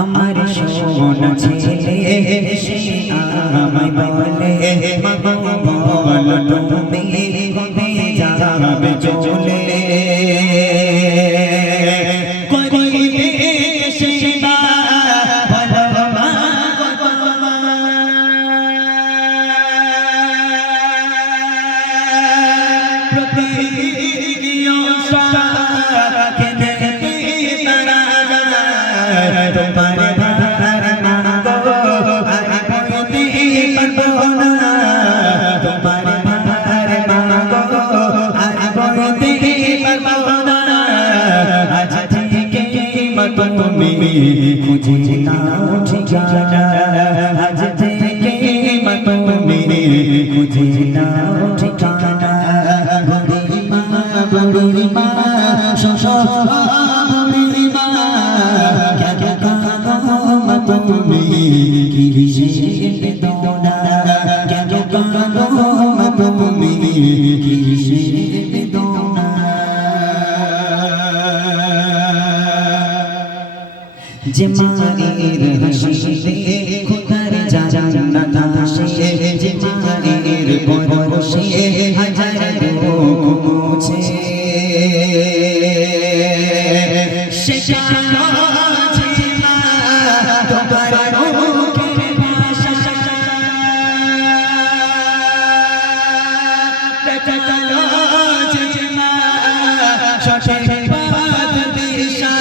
আমার সোনা ছেলে সে আমায় বলে মা বলো তুমি কবে যাবে চলে করিবে সেবা বলো মা খুঁজে নাও ঠিকানা আজ থেকে তুমি খুঁজে নাও ঠিকানা বুড়ি মা বুড়ি মা কেন কাঁদো মা তুমি কিসের বেদনা কেন কাঁদো মা তুমি কিসের বেদনা যে মায়ের হাসিতে খোদার জান্নাত আসে যে মায়ের পরশে হাজার দুঃখ মুছে সেটা যে মা তোমার মুখের ভাষা চলো যে মা সঠিক পথ দিশা